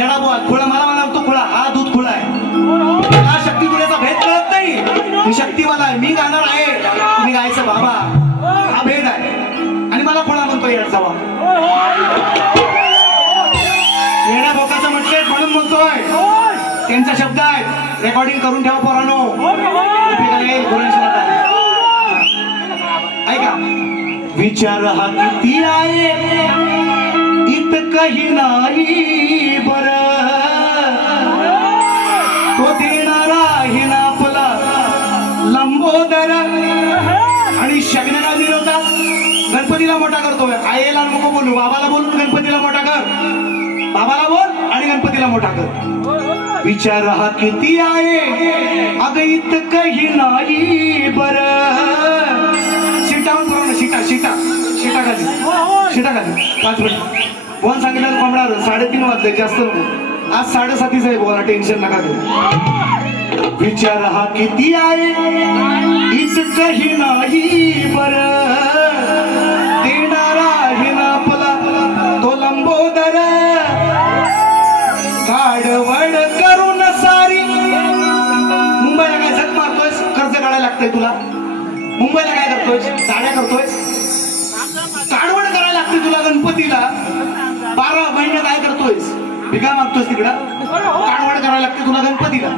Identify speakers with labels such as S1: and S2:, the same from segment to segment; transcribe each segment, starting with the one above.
S1: येडा बुवा. खुळा मला म्हणा तो खुळा. हा दूध खुळा आहे. हा शक्ती तुझ्याचा भेद कळत नाही. मी शक्तीवाला आहे. मी गाणार आहे. तुम्ही गायचं बाबा. हा भेद आहे. आणि मला खुळा म्हणतो येड जावा येड्या बोकाचं म्हटलंय म्हणून म्हणतोय त्यांचा शब्द आहे. रेकॉर्डिंग करून ठेवा पोरानो. ऐका. विचार हा किती आहे? इतकही नाही बर. तो देणारा आहे ना आपला लंबोदर आणि शगनाला विरोधात. गणपतीला मोठा करतोय आईला नको बोलू बाबाला बोलून गणपतीला मोठा कर. बाबाला बोल आणि गणपतीला मोठा कर. विचार हा किती आहे अग इतकही नाही बर. शिटावून करू हो ना शिटा शिटा शिटा खाली. शिटा खाली. पाच मिनिट. बोल सांगितलं? कोंबडा साडेतीन वाजले. जास्त नको. आज साडेसातीच आहे बोला. टेन्शन नका घेऊ. विचार हा किती आहे? इतकही नाही बर. देणारा आहे ना आपला. तो लंबोदर. काढवड करून सारी. मुंबईला काय झक मारतोय कर्ज काढायला लागतंय तुला? मुंबईला काय करतोय गाड्या करतोय काढवड करायला लागते तुला गणपतीला. भिगा मागतोयस तिकडं? काढवड करायला लागते तुला गणपतीला.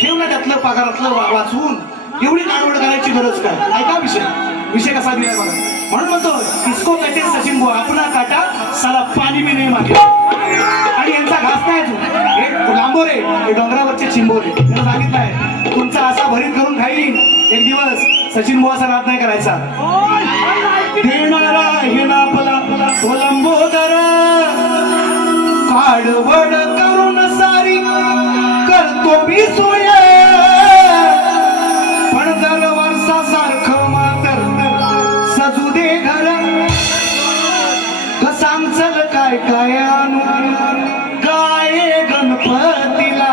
S1: ठेव ना त्यातलं पगारातलं वाचवून. एवढी काढवड करायची गरज काय? ऐका विषय. विषय कसा दिलाय मला म्हणून म्हणतो इसको कहते सचिन बुवा आपला काटा साला पाणी बी नाही मागे. आणि यांचा घास नाही तू हे लांबोरे हे डोंगरावरचे चिंबोरे त्यांना सांगितलंय तुमचा असा भरीत करून खाईन. एक दिवस सचिन बुवाचा नाद नाही करायचा. देणारा हे ना आपला तो लंबोदर आडवड करून सारी करतो मी सोय. पण जर वर्षा सारखं मातर सजू दे घर. सांगचल काय काय आणू? काय गणपतीला?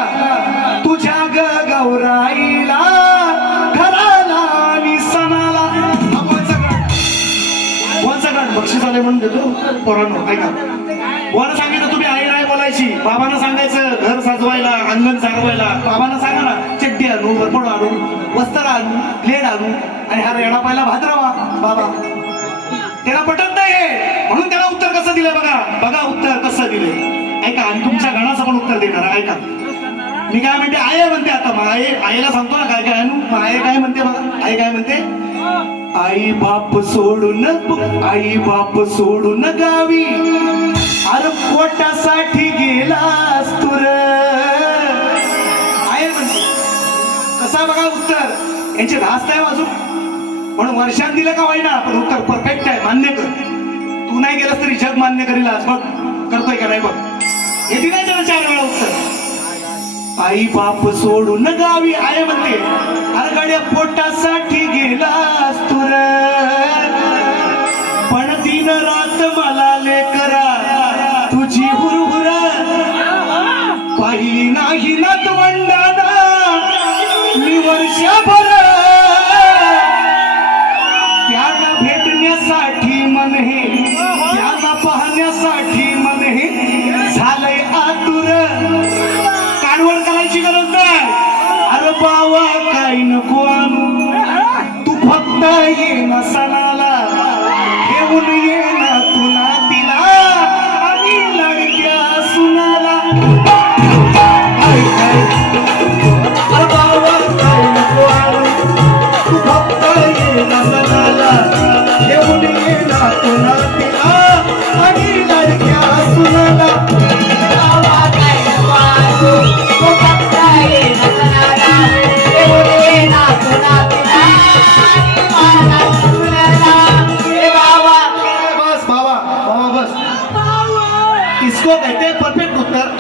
S1: तुझ्या ग गौराईला घराला आणि सणाला. वंचगण बोलचा बक्षीस आले म्हणून देतो. पोरांनो ऐका. बाबांना सांगायचं घर सजवायला अंगण सारवायला बाबांना सांगा ना चड्डी आणू वरपड आणू वस्त्र आणू प्लेट आणू आणि हा रेडा पाहिला भाद्रवा. बाबा त्याला पटत नाही हे. म्हणून त्याला उत्तर कसं दिलं बघा. बघा उत्तर कसं दिले ऐका आणि तुमच्या गणाचं पण उत्तर देणार ऐका. मी काय म्हणते आय म्हणते आता. मग आई आईला सांगतो ना काय काय आणू. मग आई काय म्हणते बघा. आई काय म्हणते? आई बाप सोडून आई बाप सोडून गावी. अरे पोटासाठी गेलास तुर आहे कसा बघा उत्तर. यांचे धास आहे वाजू म्हणून वर्षात दिलं का होईना पण उत्तर परफेक्ट आहे मान्य कर. तू नाही गेलास तरी जग मान्य करील आज. बघ करतोय का नाही बघ. हे दिलं त्याला चार वेळा उत्तर. आई बाप सोडून गावी आहे म्हणते. अरगड्या गाड्या पोटासाठी गेला मी वर्षभर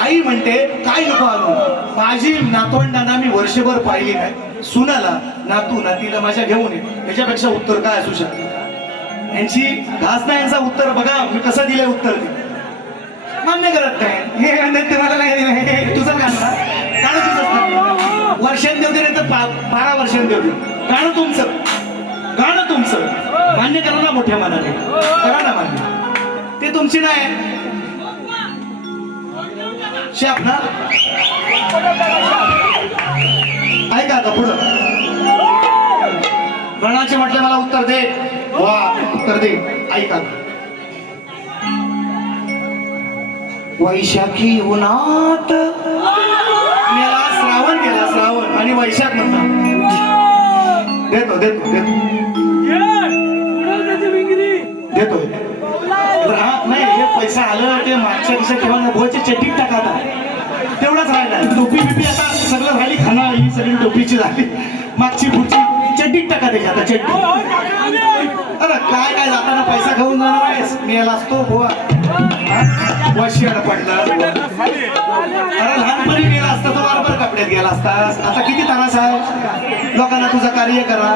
S1: आई म्हणते काय नको आणू? माझी नातवंडांना मी वर्षभर पाहिली नाही. सुनाला नातू नातीला माझ्या घेऊन ये. याच्यापेक्षा उत्तर काय असू शकते? यांची घासना यांचा उत्तर बघा मी कसं दिलंय उत्तर ते. मान्य करत नाही. हे म्हणतात मला नाही हे- तुझं गाणं गाणं तुझंच ना. देऊ दे नाही तर पा- बारा वर्षांत देऊ दे. गाणं तुमचं. गाणं तुमचं. मान्य करा ना मोठ्या मनाने. करा ना मान्य. ते तुमची नाही. शाप ना ऐका आता पुढं. गणाचे म्हटले मला उत्तर दे. वा उत्तर दे. ऐका. वैशाखी उन्हात मेला श्रावण गेला श्रावण. आणि वैशाख म्हणतात देतो देतो देतो देतो बरं, हा नाही हे पैसा आलं ते मागच्या दिवशी किंवा भोचे चेटिक टाका तेवढंच तेवढाच राहिला टोपी बिपी आता सगळं झाली खाना ही सगळी टोपीची झाली. मागची पुढची चड्डीत टाका त्याची आता चड्डी. अरे काय काय जाताना पैसा घेऊन जाणार आहेस? मी याला असतो बुवा. वशियाड पडला. अरे लहानपणी गेला असता तो बरोबर कपड्यात गेला असतास आता किती त्रास आहे? लोकांना तुझं कार्य करा.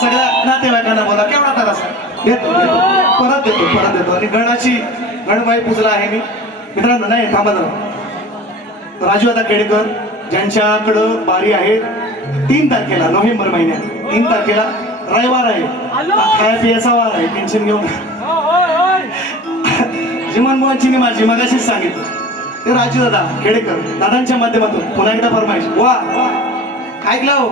S1: सगळ्या नातेवाईकांना बोला केवढा त्रास आहे? परत देतो परत देतो. आणि गणाची गणबाई पूजला आहे मी. मित्रांनो नाही थांबा जरा. राजू आता केडकर ज्यांच्याकडं बारी आहे तीन तारखेला नोव्हेंबर महिन्यात. तीन तारखेला रविवार आहे. खाया पियाचा वार आहे. टेन्शन घेऊन जीवन मोहनची माझी मगाशीच सांगितलं. ते राजू दादा खेडेकर दादांच्या माध्यमातून पुन्हा एकदा फरमाईश. वा काय ऐकलं हो?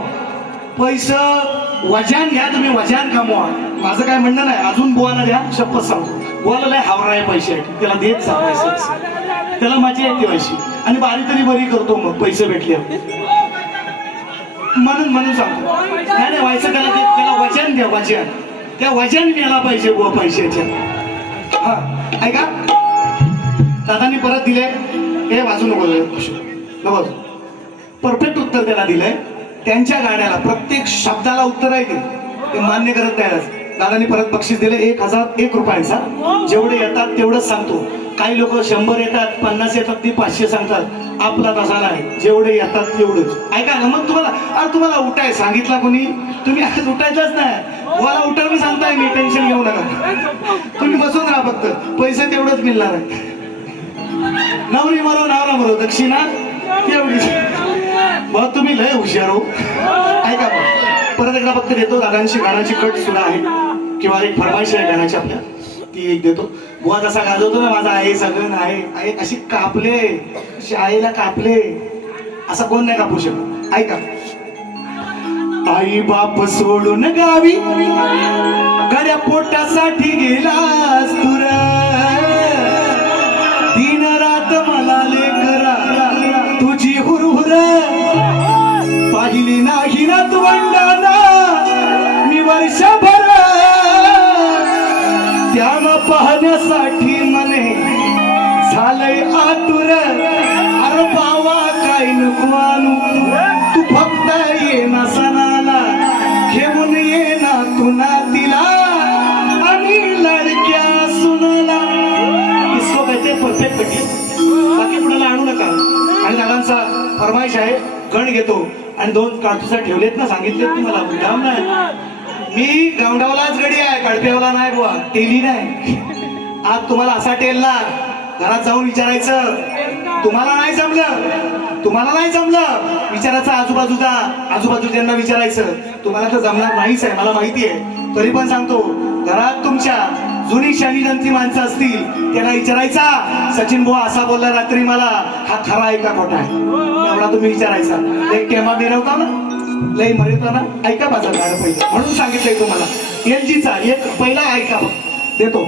S1: पैसं वजान घ्या तुम्ही वजान कमवा. माझं काय म्हणणं नाही. अजून बुवाला द्या शपथ सांगतो बुवाला हावराय पैसे. त्याला देत जा पैसे. त्याला मजा येते पैशी आणि बारी तरी बरी करतो मग पैसे भेटले. म्हणून म्हणून सांगतो. नाही नाही व्हायचं त्याला त्याला वचन द्या वचन. त्या वचन द्यायला पाहिजे बुवा पैशाच्या. हा ऐका दादानी परत दिले हे वाजू नको नको. परफेक्ट उत्तर त्याला दिलंय. त्यांच्या गाण्याला प्रत्येक शब्दाला उत्तर आहे ते मान्य करत नाही. आज. दादांनी परत बक्षीस दिले. एक हजार एक रुपयांचा. जेवढे येतात तेवढंच सांगतो. काही लोक शंभर येतात पन्नास येतात ती पाचशे सांगतात. आपला तसा नाही जेवढे येतात तेवढंच. ऐका ना मग तुम्हाला अरे तुम्हाला उठाय सांगितला कोणी? तुम्ही आज उठायचंच नाही. मला उठार मी सांगताय मी टेन्शन घेऊ नका. तुम्ही बसून राहा फक्त. पैसे तेवढंच मिळणार आहे नवरी मरो नवरा मरो दक्षिणा. तेवढी मग तुम्ही लय हुशार हो. परत एकदा फक्त देतो दादांची गाण्याची कट सुद्धा आहे. किंवा एक फरमाईश आहे गाण्याची आपल्या. ती एक देतो. बुवा जसा गाजवतो ना माझा आहे सगळं आहे आहे अशी कापले अशी आईला कापले. असा कोण नाही कापू शकत. ऐका. आई बाप सोडून गावी गड्या पोटासाठी गेलास तुरा दिली नाही ना तू अंडाना मी वर्षभर त्यानं पाहण्यासाठी मने झालंय आतुर. अरे बावा काय नको आणू. तू फक्त ये ना सणाला. घेऊन ये ना तुला तिला आणि लडक्या सुनाला. इसको कहते परफेक्ट पट्टी बाकी कुणाला आणू नका. आणि दादांचा फरमाईश आहे गण घेतो. आणि दोन काढतुसा ठेवलेत ना सांगितलेत तुम्हाला. मुद्दाम नाही मी गावडावलाच गडी आहे कडपेवला नाही बुवा. टेली नाही. आज तुम्हाला असा टेल ना. घरात जाऊन विचारायचं. तुम्हाला नाही जमलं. तुम्हाला नाही जमलं. विचारायचं आजूबाजूचा. आजूबाजूच्यांना विचारायचं. तुम्हाला तर जमणार नाहीच आहे मला माहिती आहे. तरी पण सांगतो घरात तुमच्या जुनी शाही माणसं असतील त्यांना विचारायचा सचिन बुवा असा बोलला रात्री मला हा खरा आहे का खोटा आहे? एवढा तुम्ही विचारायचा. एक केमा मिरवता ना? लय मरवता ना? ऐका माझा गाणं पहिलं. म्हणून सांगितलंय तुम्हाला. एल जीचा एक पहिला ऐका. देतो.